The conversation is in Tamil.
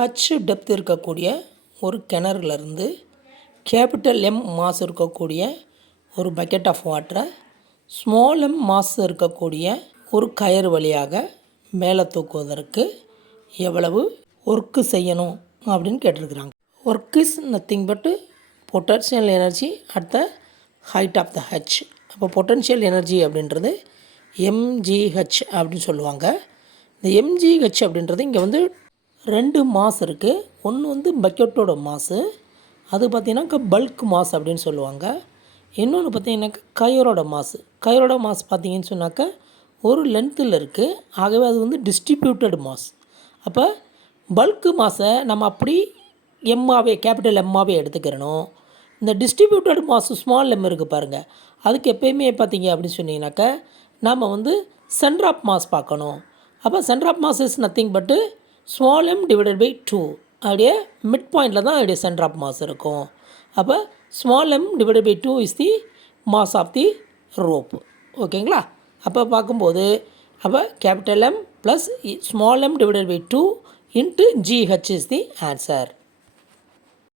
ஹச் டெப்த் இருக்கக்கூடிய ஒரு கிணறுலேருந்து கேபிட்டல் எம் மாஸ் இருக்கக்கூடிய ஒரு பக்கெட் ஆஃப் வாட்டரை ஸ்மால் எம் மாஸ் இருக்கக்கூடிய ஒரு கயிறு வழியாக மேலே தூக்குவதற்கு எவ்வளவு ஒர்க்கு செய்யணும் அப்படின்னு கேட்டிருக்கிறாங்க. Work is nothing but potential energy at the height of the H. அப்போ பொட்டன்ஷியல் எனர்ஜி அப்படின்றது எம்ஜிஹெச் அப்படின்னு சொல்லுவாங்க. இந்த எம்ஜிஹெச் அப்படின்றது இங்கே வந்து 2 மாஸ் இருக்குது. ஒன்று வந்து பக்கெட்டோட மாசு, அது பார்த்திங்கனாக்கா பல்க் மாஸ் அப்படின்னு சொல்லுவாங்க. இன்னொன்று பார்த்திங்கனாக்கா கயிறோட மாசு. கயிறோட மாஸ் பார்த்திங்கன்னு சொன்னாக்கா ஒரு லென்த்தில் இருக்குது. ஆகவே அது வந்து டிஸ்ட்ரிபியூட்டட் மாஸ். அப்போ பல்க்கு மாஸை நம்ம அப்படி எம்மாவே கேபிட்டல் எம்மாவே எடுத்துக்கிறணும். இந்த டிஸ்ட்ரிபியூட்டட் மாஸ் ஸ்மால் எம் இருக்குது பாருங்கள், அதுக்கு எப்போயுமே பார்த்திங்க அப்படின்னு சொன்னீங்கன்னாக்கா நாம் வந்து சென்டர் ஆஃப் மாஸ் பார்க்கணும். அப்போ centre of mass is nothing but small m divided by 2. அப்படியே மிட் பாயிண்டில் தான் அப்படியே சென்டர் ஆஃப் மாஸ் இருக்கும். அப்போ small m divided by 2 is the mass of the rope. ஓகேங்களா? அப்போ பார்க்கும்போது அப்போ capital M plus small m divided by 2 into GH is the answer.